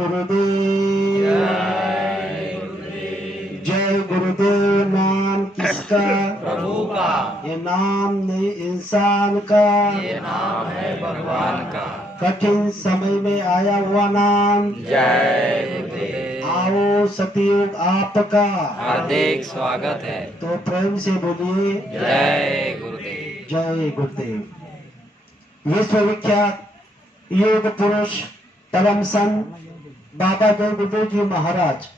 गुरुदेव। जय गुरुदेव। नाम किसका? प्रभु का। ये नाम नहीं इंसान का, ये नाम है भगवान का। कठिन समय में आया हुआ नाम। जय गुरुदेव। आओ सतयुग आपका हार्दिक स्वागत है। तो प्रेम से बोलिए जय गुरुदेव। जय गुरुदेव। विश्वविख्यात योग पुरुष परम संत बाबा जय गुरुदेव जी महाराज,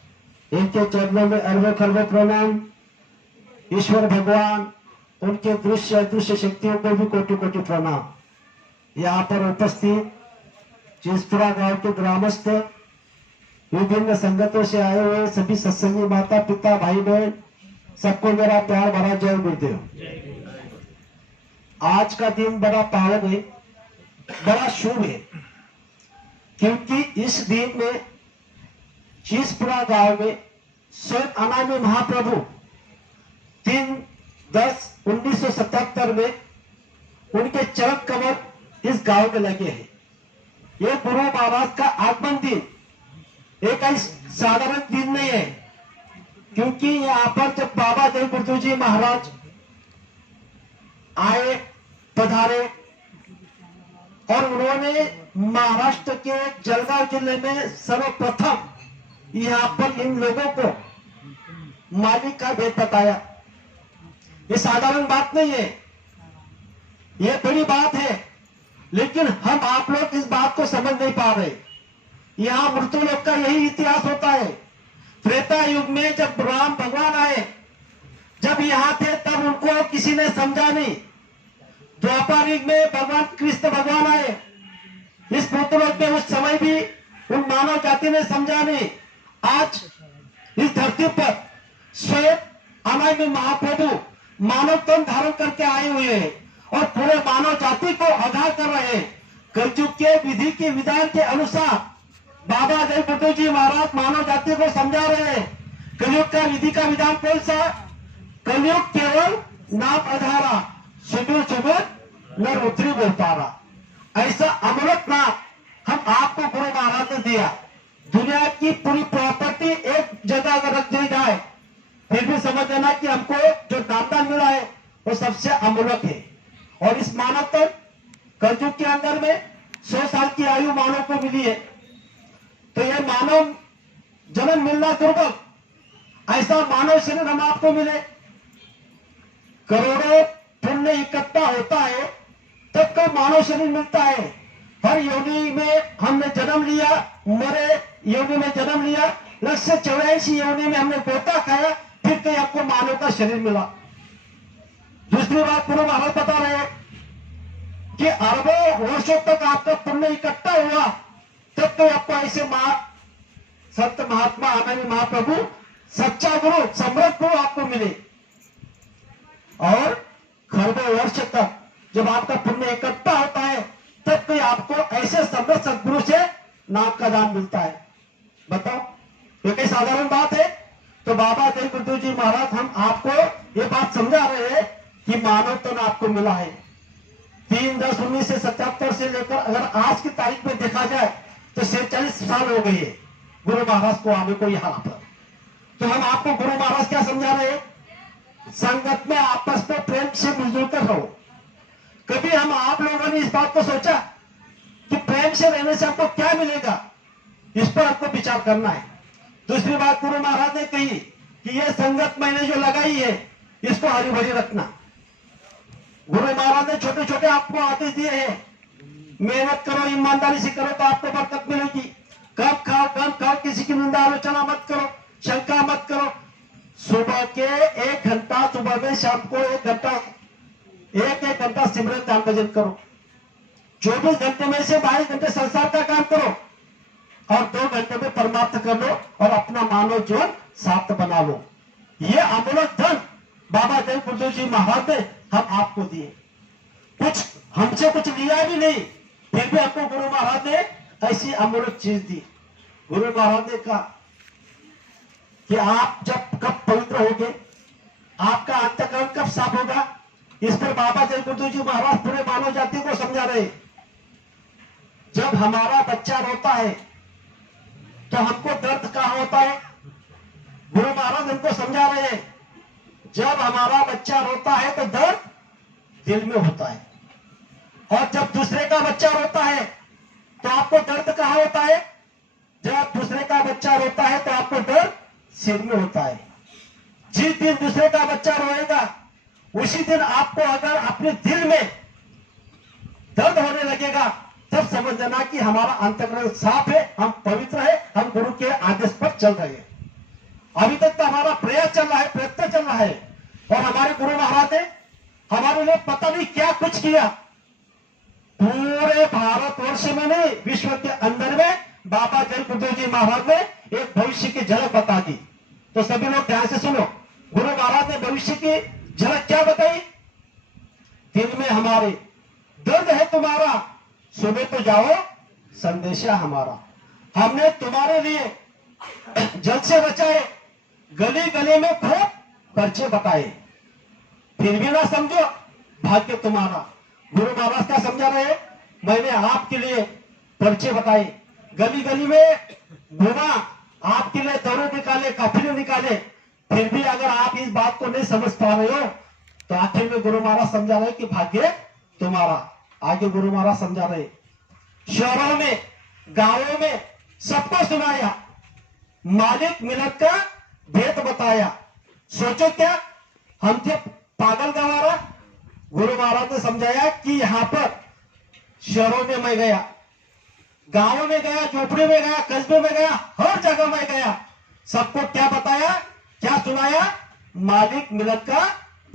इनके चरणों में अरबों खरबों प्रणाम। ईश्वर भगवान, उनके दृश्य अदृश्य शक्तियों को भी कोटि कोटि प्रणाम। यहाँ पर उपस्थित चिंचपुरा गांव के ग्रामस्थ, विभिन्न संगतों से आए हुए सभी सत्संगी माता पिता भाई बहन, सबको मेरा प्यार भरा जय गुरुदेव। आज का दिन बड़ा पावन है, बड़ा शुभ है, क्योंकि इस दिन में चिंचपुरा गांव में स्वयं अनामी महाप्रभु 3/10/1977 में उनके चरण कमल इस गांव में लगे हैं। ये गुरु महाराज का आगमन दिन एक साधारण दिन नहीं है, क्योंकि यहाँ पर जब बाबा जय गुरुदेव जी महाराज आए, पधारे, और उन्होंने महाराष्ट्र के जलगांव जिले में सर्वप्रथम यहाँ पर इन लोगों को मालिक का भेद बताया। ये साधारण बात नहीं है, ये बड़ी बात है, लेकिन हम आप लोग इस बात को समझ नहीं पा रहे। यहाँ मृत्यु लोक का यही इतिहास होता है। त्रेता युग में जब राम भगवान आए, जब यहाँ थे, तब उनको किसी ने समझा नहीं। द्वापर युग में भगवान कृष्ण भगवान आए, इस मृत्युलोक में उस समय भी उन मानव जाति ने समझा नहीं। आज इस धरती पर स्वयं अनामी महाप्रभु मानव तन धारण करके आए हुए हैं और पूरे मानव जाति को आगाह कर रहे हैं। कलयुग के विधि के विधान के अनुसार बाबा जय गुरुदेव जी महाराज मानव जाति को समझा रहे हैं। कलयुग का विधि का विधान कौन सा? कलयुग केवल नाम आधारा, सुबह सुबह न रुद्री बोल पा रहा। ऐसा अमृत नाम हम आपको गुरु महाराज ने दिया। दुनिया की पूरी प्रॉपर्टी एक जगह अगर रख दी जाए, फिर भी समझ लेना कि हमको जो दान मिला है वो सबसे अमूल्य है। और इस मानव तक कलयुग के अंदर में 100 साल की आयु मानव को मिली है, तो यह मानव जन्म मिलना दुर्लभ। ऐसा मानव शरीर हम आपको मिले, करोड़ों पुण्य इकट्ठा होता है तब तो मानव शरीर मिलता है। हर योनि में हमने जन्म लिया, मरे योनि में जन्म लिया, 184 योनि में हमने गोता खाया, फिर तो आपको मानव का शरीर मिला। दूसरी बात गुरु महाराज बता रहे हैं कि अरबों वर्षों तक आपका पुण्य इकट्ठा हुआ, तब तो आपको ऐसे संत महात्मा अनामी महाप्रभु सच्चा गुरु समृद्ध गुरु आपको मिले। और खरबों वर्ष तक जब आपका पुण्य इकट्ठा होता है, तब तो आपको ऐसे समृद्ध सदगुरु से नाम का दान मिलता है। बताओ, ये कोई साधारण बात है? तो बाबा जय गुरुदेव जी महाराज हम आपको ये बात समझा रहे हैं कि मानव तन आपको मिला है। 3/10/1977 से लेकर अगर आज की तारीख में देखा जाए तो 47 साल हो गए है गुरु महाराज को आने को यहाँ पर। तो हम आपको गुरु महाराज क्या समझा रहे हैं? संगत में आपस में प्रेम से मिलजुल कर रहो। कभी हम आप लोगों ने इस बात को सोचा कि प्रेम से रहने से हमको क्या मिलेगा? इस पर हमको विचार करना है। दूसरी बात गुरु महाराज ने कही कि ये संगत मैंने जो लगाई है, इसको हरी भरी रखना। गुरु महाराज ने छोटे छोटे आपको आदेश दिए हैं, मेहनत करो, ईमानदारी से करो तो आपको बरकत मिलेगी। कम खाओ, किसी की निंदा आलोचना मत करो, शंका मत करो। सुबह के 1 घंटा, सुबह में, शाम को 1 घंटा, एक घंटा सिमरन ध्यान भजन करो। 24 घंटे में से 22 घंटे संसार का काम करो और 2 घंटे में परमार्थ कर लो और अपना मानव जीवन सार्थ बना लो। ये अमूल्य धन बाबा जय गुरुदेव जी महाराज ने हम आपको दिए। कुछ हमसे कुछ लिया भी नहीं, फिर भी आपको गुरु महाराज ने ऐसी अमूल्य चीज दी। गुरु महाराज ने कहा कि आप जब कब पवित्र होगे, आपका अंतःकरण कब साफ होगा, इस पर बाबा जय गुरुदेव जी महाराज पूरे मानव जाति को समझा रहे। जब हमारा बच्चा रोता है तो हमको दर्द कहाँ होता है? गुरु महाराज हमको समझा रहे हैं, जब हमारा बच्चा रोता है तो दर्द दिल में होता है, और जब दूसरे का बच्चा रोता है तो आपको दर्द कहाँ होता है? जब दूसरे का बच्चा रोता है तो आपको दर्द सिर में होता है। जिस दिन दूसरे का बच्चा रोएगा उसी दिन आपको अगर अपने दिल में दर्द होने लगेगा, तब समझ लेना कि हमारा अंतःकरण साफ है, हम पवित्र है, हम गुरु के आदेश पर चल रहे हैं। अभी तक तो हमारा प्रयास चल रहा है, प्रयत्न चल रहा है, और हमारे गुरु महाराज ने हमारे लिए पता नहीं क्या कुछ किया। पूरे भारतवर्ष में नहीं, विश्व के अंदर में बाबा जय गुरुदेव जी महाराज ने एक भविष्य की झलक बता दी। तो सभी लोग ध्यान से सुनो, गुरु महाराज ने भविष्य की झलक क्या बताई? दिल में हमारे दर्द है तुम्हारा, सुने तो जाओ संदेशा हमारा। हमने तुम्हारे लिए जल से बचाए, गली गली में खूब पर्चे बताए, फिर भी ना समझो भाग्य तुम्हारा। गुरु महाराज क्या समझा रहे? मैंने आपके लिए पर्चे बताए, गली गली में घुमा, आपके लिए दौरे निकाले, काफिले निकाले, फिर भी अगर आप इस बात को नहीं समझ पा रहे हो तो आखिर में गुरु महाराज समझा रहे कि भाग्य तुम्हारा। आगे गुरु महाराज समझा रहे, शहरों में गांवों में सबको सुनाया, मालिक मिलत का भेद बताया। सोचो क्या हम थे पागल गंवारा? गुरु महाराज ने समझाया कि यहाँ पर शहरों में मैं गया, गांवों में गया, झोपड़ी में गया, कस्बे में गया, हर जगह में गया, सबको क्या बताया, क्या सुनाया? मालिक मिलत का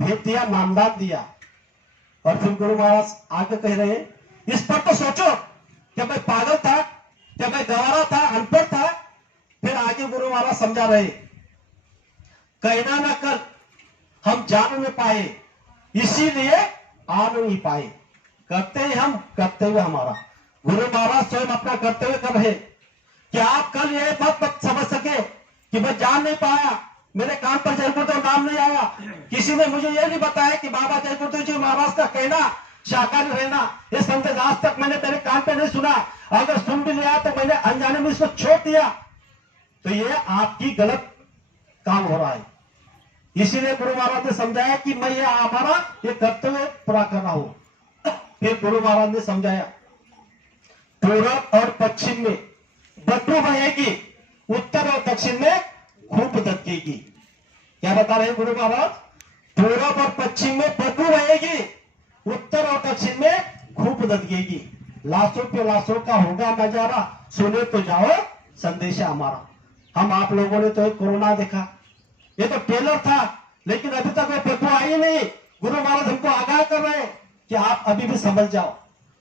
भेद दिया, नामदान दिया। और फिर गुरु महाराज आगे कह रहे हैं, इस पर तो सोचो कि मैं पागल था, कि मैं गंवारा था, अनपढ़ था। फिर आगे गुरु महाराज समझा रहे, कहना न कर हम जान नहीं पाए, इसीलिए आ नहीं पाए। करते ही हम, कर्तव्य हमारा। गुरु महाराज स्वयं अपना कर्तव्य कर रहे कि आप कल ये बात मत समझ सके कि मैं जान नहीं पाया, मेरे कान पर जय गुरुदेव नाम नहीं आया, किसी ने मुझे ये नहीं बताया कि बाबा जय गुरुदेव जी महाराज का कहना शाकाहारी रहना, ये संदेश आज तक मैंने मेरे कान पे नहीं सुना, अगर सुन भी लिया तो मैंने अनजाने में इसको छोड़ दिया। तो ये आपकी गलत काम हो रहा है। इसीलिए गुरु महाराज ने समझाया कि मैं ये हमारा ये कर्तव्य पूरा कर रहा हूं। फिर गुरु महाराज ने समझाया, पूर्व और पश्चिम में बदबू बहेगी, उत्तर और दक्षिण में खूब दबकेगी। क्या बता रहे गुरु महाराज? पूर्व और पश्चिम में बदबू बहेगी, उत्तर और दक्षिण में खूब दबकेगी। लाशों पे लाशों का होगा नजारा, सुने तो जाओ संदेशा हमारा। हम आप लोगों ने तो एक कोरोना देखा, ये तो ट्रेलर था, लेकिन अभी तक वो बदबू आई नहीं। गुरु महाराज हमको आगाह कर रहे हैं कि आप अभी भी समझ जाओ,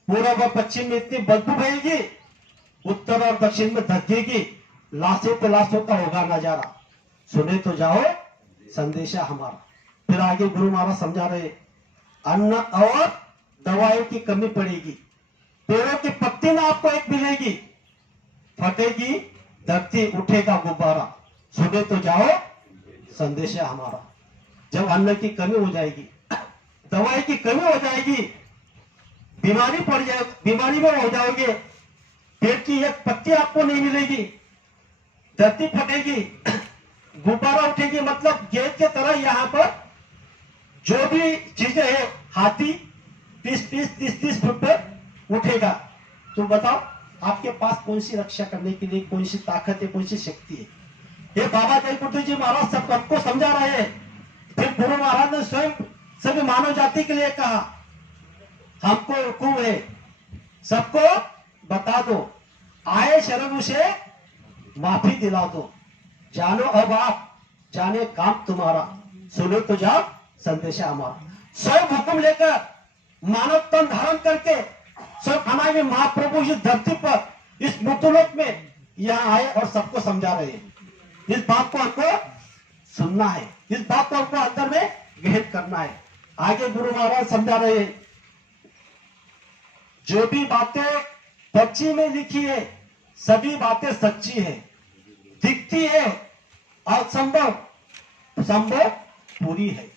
पूर्व और पश्चिम में इतनी बदबू बहेगी, उत्तर और दक्षिण में धकेगी, लाशों पे लाशों का होगा नजारा, सुने तो जाओ संदेशा हमारा। फिर आगे गुरु महाराज समझा रहे, अन्न और दवाई की कमी पड़ेगी, पेड़ों की पत्ती ना आपको एक मिलेगी, फटेगी धरती, उठेगा गुब्बारा, सुने तो जाओ संदेशा हमारा। जब अन्न की कमी हो जाएगी, दवाई की कमी हो जाएगी, बीमारी पड़ जाए, बीमारी में हो जाओगे, पेड़ की एक पत्ती आपको नहीं मिलेगी, धरती फटेगी, गुब्बारा उठेगी, मतलब गेंद के तरह यहाँ पर जो भी चीजें है, हाथी 30 फुट पर उठेगा। तो बताओ आपके पास कौन सी रक्षा करने के लिए कौन सी ताकत है, कौन सी शक्ति है? ये बाबा जय गुरुदेव जी महाराज सब सबको समझा रहे हैं। फिर गुरु महाराज ने स्वयं सभी मानव जाति के लिए कहा, हमको हुक्म है, सबको बता दो, आए शरण से माफी दिला दो, जानो अब आप, जाने काम तुम्हारा, सुनो तो जाओ संदेशा हमारा। स्वयं हुक्म लेकर मानव तन धारण करके स्वयं हमारे महाप्रभु इस धरती पर, इस मृत्युलोक में यहाँ आए और सबको समझा रहे हैं। इस बात को हमको सुनना है, इस बात को हमको अंदर में ग्रहण करना है। आगे गुरु महाराज समझा रहे हैं, जो भी बातें पर्ची में लिखी है सभी बातें सच्ची है, दिखती है असंभव, संभव पूरी है,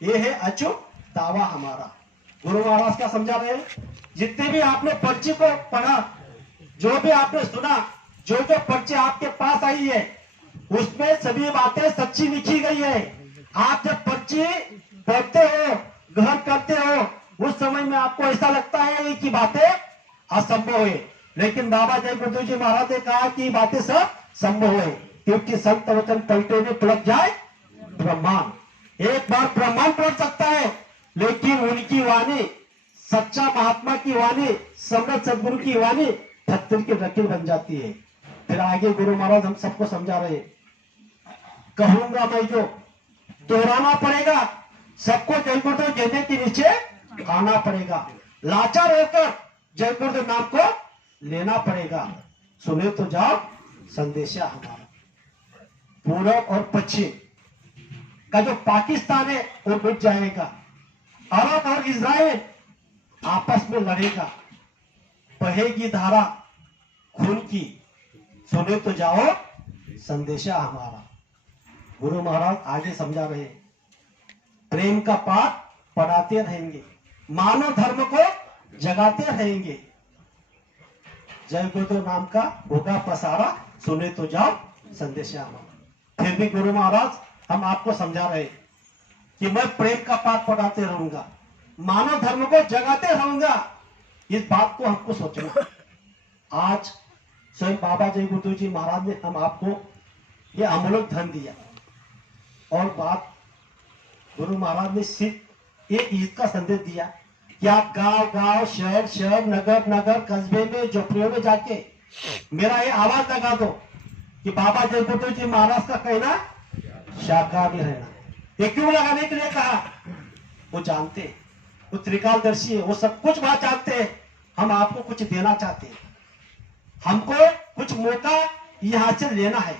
ये है अचूक दावा हमारा। गुरु महाराज क्या समझा रहे हैं? जितने भी आपने पर्ची को पढ़ा, जो भी आपने सुना, जो जो पर्ची आपके पास आई है उसमें सभी बातें सच्ची लिखी गई है। आप जब पर्ची पढ़ते हो, ग्रहण करते हो, उस समय में आपको ऐसा लगता है कि बातें असंभव है, लेकिन बाबा जय गुरुदेव जी महाराज ने कहा कि बातें सब संभव है, क्योंकि संत वचन पलटे में पलट जाए ब्रह्मांड। एक बार ब्रह्मांड पलट सकता है, लेकिन उनकी वाणी, सच्चा महात्मा की वाणी, सम्राट सदगुरु की वाणी पत्थर की लकीर बन जाती है। फिर आगे गुरु महाराज हम सबको समझा रहे, कहूंगा मैं जो दोहराना पड़ेगा, सबको जय गुरुदेव जयने के नीचे आना पड़ेगा, लाचार होकर जय गुरुदेव नाम को लेना पड़ेगा। सुने तो जाओ संदेशा हमारा। पूरब और पश्चिम का जो पाकिस्तान है वो मिट जाएगा, अरब और इजराइल आपस में लड़ेगा, बहेगी धारा खून की। सुने तो जाओ संदेशा हमारा। गुरु महाराज आगे समझा रहे, प्रेम का पाठ पढ़ाते रहेंगे, मानव धर्म को जगाते रहेंगे, जय गुरुदेव नाम का होगा पसारा। सुने तो जाओ संदेशा हमारा। फिर भी गुरु महाराज हम आपको समझा रहे कि मैं प्रेम का पाठ पढ़ाते रहूंगा, मानव धर्म को जगाते रहूंगा। इस बात को हमको सोचना। आज स्वयं बाबा जय गुरुदेव जी महाराज ने हम आपको ये अमूल्य धन दिया, और बात गुरु महाराज ने सिर्फ एक ईद का संदेश दिया कि आप गांव गांव, शहर शहर, नगर नगर, कस्बे में, झोपड़ियों में जाके मेरा ये आवाज लगा दो कि बाबा जय गुरुदेव जी महाराज का कहना शाकाहारी रहना। ये क्यों लगाने के लिए कहा? वो जानते हैं, वो त्रिकालदर्शी है, वो सब कुछ बात जानते हैं। हम आपको कुछ देना चाहते हैं, हमको कुछ मौका यहाँ से लेना है।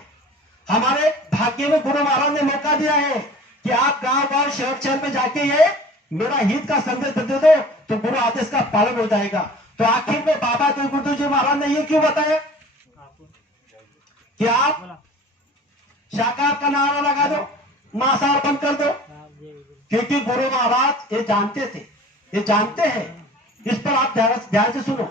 हमारे भाग्य में गुरु महाराज ने मौका दिया है कि आप गांव गांव, शहर शहर में जाके ये मेरा हित का संदेश दे दो, तो गुरु आदेश का पालन हो जाएगा। तो आखिर में बाबा जय गुरुदेव जी महाराज ने ये क्यों बताया कि आप शाकाहार का नारा लगा दो, मांसाहार बंद कर दो? क्योंकि गुरु महाराज ये जानते थे, ये जानते हैं। इस पर आप ध्यान से सुनो।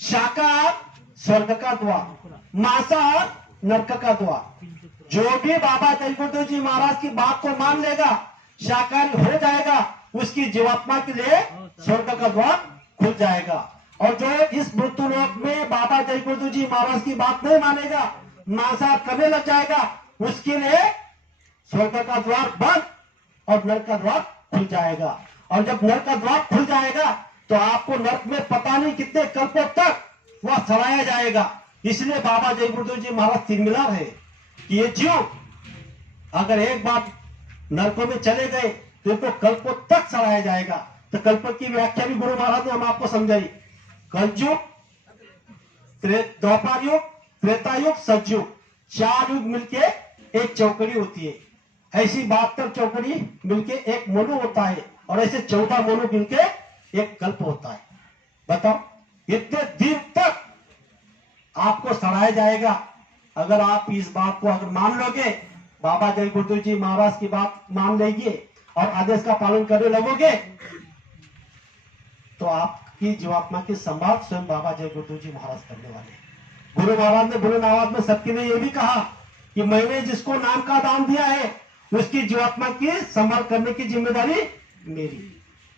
शाकाहार स्वर्ग का द्वार, मांसाहार नरक का द्वार। जो भी बाबा जय गुरुदेव जी महाराज की बात को मान लेगा, शाकाहारी हो जाएगा, उसकी जीवात्मा के लिए स्वर्ग का द्वार खुल जाएगा। और जो इस मृत्यु लोक में बाबा जय गुरुदेव जी महाराज की बात नहीं मानेगा, मांसाहार करने लग जाएगा, उसके लिए स्वर्ग का द्वार बंद और नरक का द्वार खुल जाएगा। और जब नरक का द्वार खुल जाएगा तो आपको नरक में पता नहीं कितने कल्पों तक वह सड़ाया जाएगा। इसलिए बाबा जय गुरुदेव जी महाराज तिरमिला है कि ये जीव अगर एक बार नरकों में चले गए तो इनको कल्पों तक सड़ाया जाएगा। तो कल्प की व्याख्या भी गुरु महाराज ने हम आपको समझाई। कलयुग, द्वापर युग, त्रेता युग, सतयुग, 4 युग मिलके एक चौकड़ी होती है। ऐसी 72 चौकड़ी मिलके एक मनु होता है, और ऐसे 14 मनु मिलके एक कल्प होता है। बताओ, इतने दिन तक आपको सड़ाया जाएगा। अगर आप इस बात को अगर मान लोगे, बाबा जय गुरुदेव जी महाराज की बात मान लेंगे और आदेश का पालन करने लगोगे, तो आपकी जीवात्मा की संभाल स्वयं बाबा जय गुरुदेव जी महाराज करने वाले। गुरु महाराज ने बुलंद आवाज में सबके लिए यह भी कहा कि मैंने जिसको नाम का दान दिया है उसकी जीवात्मा की संभाल करने की जिम्मेदारी मेरी।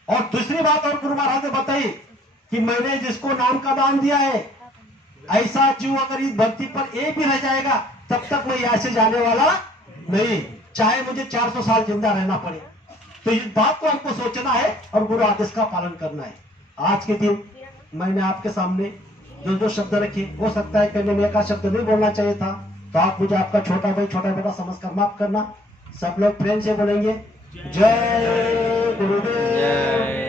और दूसरी बात और गुरु महाराज ने बताई कि मैंने जिसको नाम का दान दिया है, ऐसा जीव अगर इस धरती पर एक भी रह जाएगा तब तक मैं यहाँ से जाने वाला नहीं, चाहे मुझे 400 साल जिंदा रहना पड़े। तो इस बात को हमको सोचना है और गुरु आदेश का पालन करना है। आज के दिन मैंने आपके सामने जो शब्द रखे, हो सकता है कहने में एक शब्द नहीं बोलना चाहिए था, तो आप मुझे आपका छोटा भाई, छोटा बेटा समझकर माफ करना। सब लोग प्रेम से बोलेंगे जय गुरुदेव।